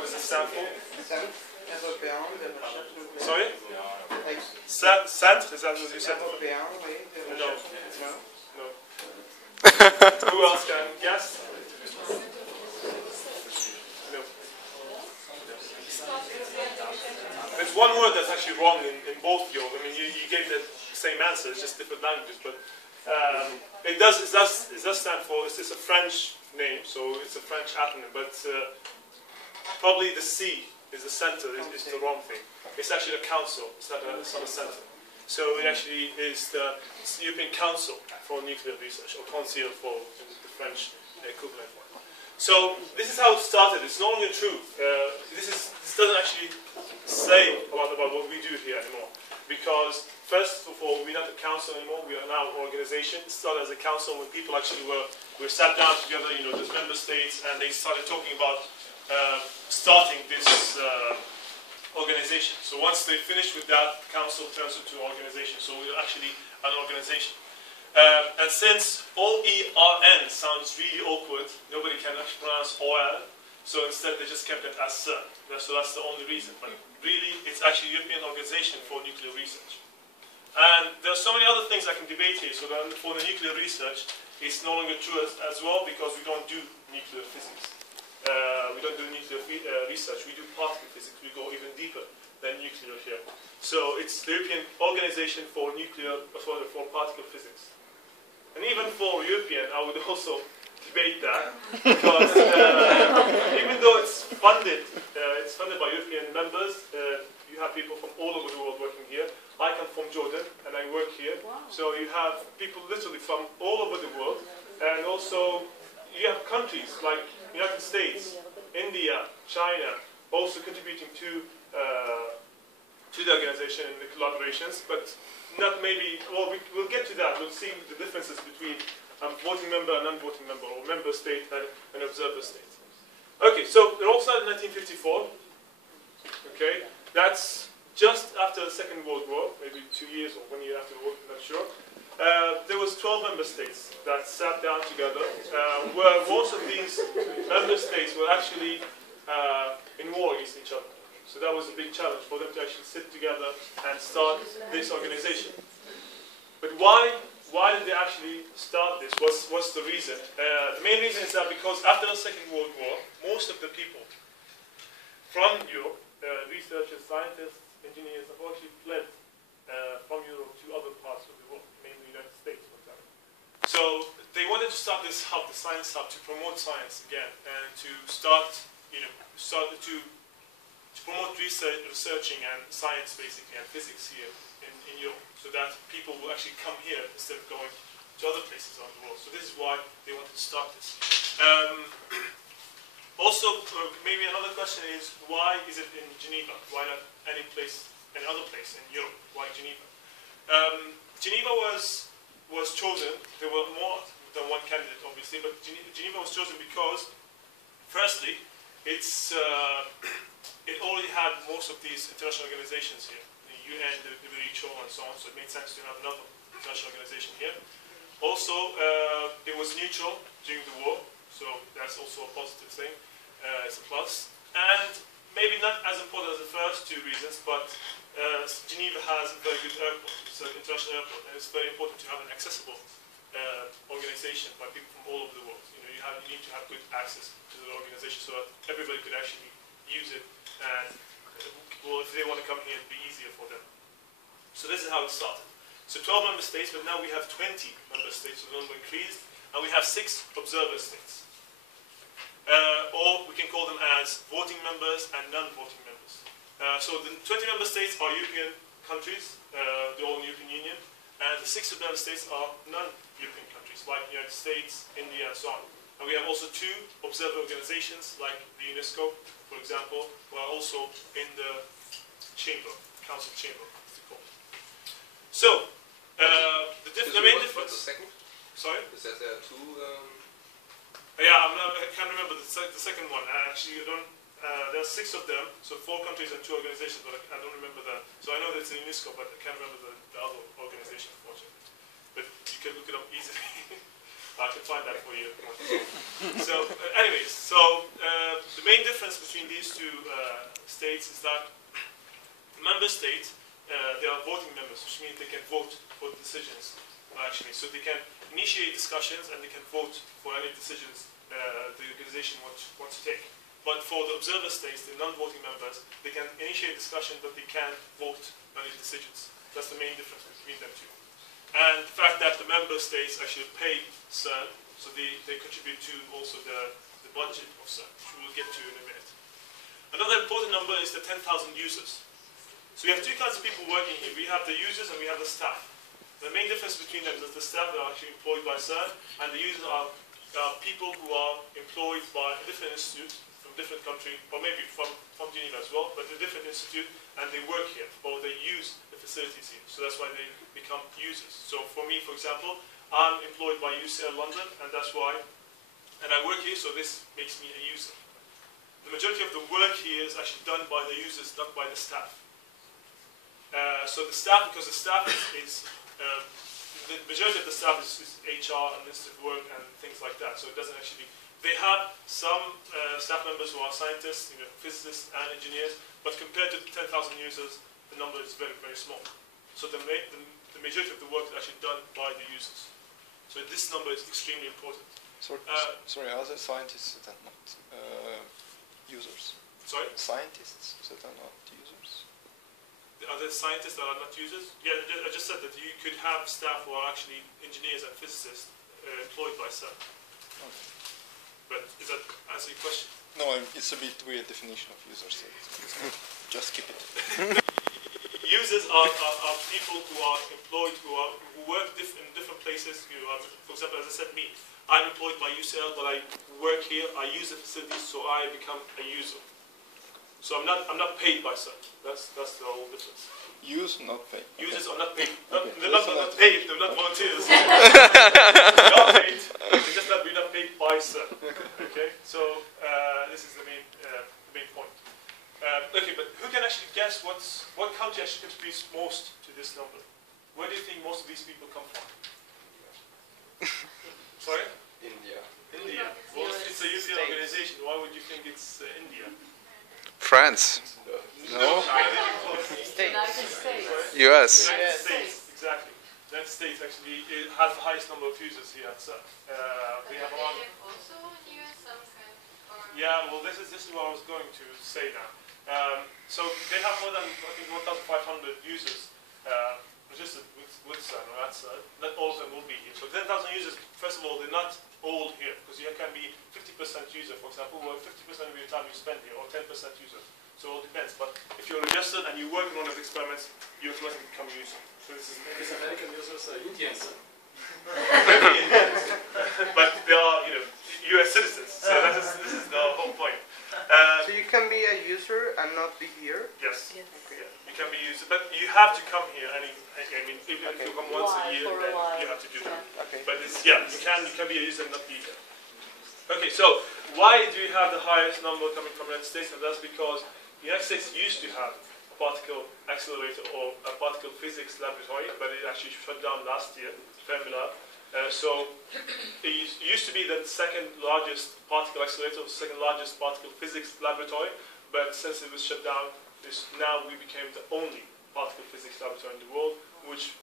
what does it stand for? Sorry? Centre, is that what you said? No. No. Who else can guess? No. There's one word that's actually wrong in both of you. I mean, you gave the same answer, it's just different languages, but it does stand for, it's a French name, so it's a French acronym, but probably the C is the center, is the wrong thing. It's actually a council, it's not a center. So it actually is the European Council for Nuclear Research, or Conseil for the French equivalent one. So this is how it started. It's no longer true. This doesn't actually say about what we do here anymore, because first of all, we're not a council anymore. We are now an organization. It started as a council when people actually were sat down together. You know, there's member states, and they started talking about starting this organization. So once they finish with that, council turns into an organization. So we're actually an organization. And since O-E-R-N sounds really awkward, nobody can actually pronounce O-L, so instead they just kept it as CERN. So that's the only reason. But really, it's actually European Organization for Nuclear Research. And there are so many other things I can debate here. So then for the nuclear research, it's no longer true as well, because we don't do nuclear physics. We don't do nuclear research, we do particle physics. We go even deeper than nuclear here. So it's the European Organization for for Particle Physics. And even for European, I would also debate that, because even though it's funded by European members, you have people from all over the world working here. I come from Jordan, and I work here. Wow. So you have people literally from all over the world, and also you have countries like United States, India, China, also contributing to the organization and the collaborations, but not maybe, well, we'll get to that. We'll see the differences between voting member and non-voting member, or member state and observer state. Okay, so they're all started in 1954. Okay, that's just after the Second World War, maybe 2 years or 1 year after the war, I'm not sure. There was 12 member states that sat down together, where most of these member states were actually in war against each other. So that was a big challenge for them to actually sit together and start this organization. But why did they actually start this? What's the reason? The main reason is that because after the Second World War, most of the people from Europe, researchers, scientists, engineers, have actually fled from Europe to other parts of the world, mainly the United States, for example. So they wanted to start this hub, the science hub, to promote science again, and to start to promote researching and science, basically, and physics here in Europe, so that people will actually come here instead of going to other places around the world. So this is why they wanted to start this. Also, maybe another question is, why is it in Geneva? Why not any other place in Europe? Why Geneva? Geneva was chosen. There were more than one candidate, obviously, but Geneva was chosen because, firstly, it already had most of these international organizations here, the UN, the WHO, and so on, so it made sense to have another international organization here. Also, it was neutral during the war, so that's also a positive thing. It's a plus. And maybe not as important as the first two reasons, but Geneva has a very good airport. It's an international airport, and it's very important to have an accessible organization by people from all over the world. You need to have good access to the organization so that everybody could actually use it, and well, if they want to come here, it'd be easier for them. So this is how it started. So 12 member states, but now we have 20 member states, so the number increased, and we have 6 observer states. Or we can call them as voting members and non-voting members. So the 20 member states are European countries, the whole European Union, and the 6 member states are non-European countries, like the United States, India, and so on. And we have also 2 observer organizations, like the UNESCO, for example, who are also in the chamber, council chamber, as they call it. So, the main difference. The second? Sorry? Is that there are 2? Yeah, I can't remember the second one. Actually, there are 6 of them, so 4 countries and 2 organizations, but I don't remember that. So I know that it's the UNESCO, but I can't remember the other organization, unfortunately. But you can look it up easily. I can find that for you. So, anyways, the main difference between these two states is that member states, they are voting members, which means they can vote for decisions, actually. So they can initiate discussions and they can vote for any decisions the organization wants to take. But for the observer states, the non-voting members, they can initiate discussion, but they can't vote on any decisions. That's the main difference between them two. And the fact that the member states actually pay CERN, so they contribute to also the budget of CERN, which we'll get to in a minute. Another important number is the 10,000 users. So we have two kinds of people working here. We have the users and we have the staff. The main difference between them is the staff that are actually employed by CERN, and the users are people who are employed by a different institute from different country, or maybe from Geneva as well, but a different institute, and they work here, or they use the facilities here. So that's why they become users. So for me, for example, I'm employed by UCL London, and that's why, and I work here, so this makes me a user. The majority of the work here is actually done by the users, not by the staff. So the staff, because the staff is the majority of the staff is HR, administrative work, and things like that. So it doesn't actually. They have some staff members who are scientists, physicists, and engineers, but compared to 10,000 users, the number is very, very small. So the majority of the work is actually done by the users. So this number is extremely important. Sorry, are there scientists that are not users? Sorry? Scientists that are not users? Are there scientists that are not users? Yeah, I just said that you could have staff who are actually engineers and physicists employed by CERN. Okay. But does that answer your question? No, it's a bit weird definition of users. Just keep it. Users are people who are employed, who work in different places. For example, as I said, me. I'm employed by UCL, but I work here. I use the facilities, so I become a user. So I'm not paid by CERN. That's the whole difference. Use, not pay. Users okay. are not paid. Okay. They're not paid. They're not volunteers. They are paid. They're just not paid by CERN. Okay. So this is the main point. Okay, but who can actually guess what country actually contributes most to this number? Where do you think most of these people come from? Sorry? India. India. Well, it's a European organization. Why would you think it's India? France. No? United States. US. United States, exactly. United States actually has the highest number of users here at CERN. We have around. Also use some kind of. Yeah, well, this is what I was going to say now. So they have more than I think 1,500 users registered with CERN or at CERN. Not all of them will be here. So 10,000 users. First of all, they're not all here because you can be 50% user, for example, or 50% of your time you spend here, or 10% user. So it all depends. But if you're registered and you work in one of the experiments, you automatically become a user. So this is Because American users are Indians. but they are, U.S. citizens. So this is the whole point. So you can be a user and not be here? Yes. Yes. Yeah, you can be user, but you have to come here. I mean, even if you come once a year, then you have to do that. Okay. But it's, you can be a user and not be here. Okay, so why do you have the highest number coming from the United States? And that's because the United States used to have a particle accelerator or a particle physics laboratory, but it actually shut down last year, Fermilab. So it used to be the second largest particle accelerator, the second largest particle physics laboratory, but since it was shut down, now we became the only particle physics laboratory in the world, which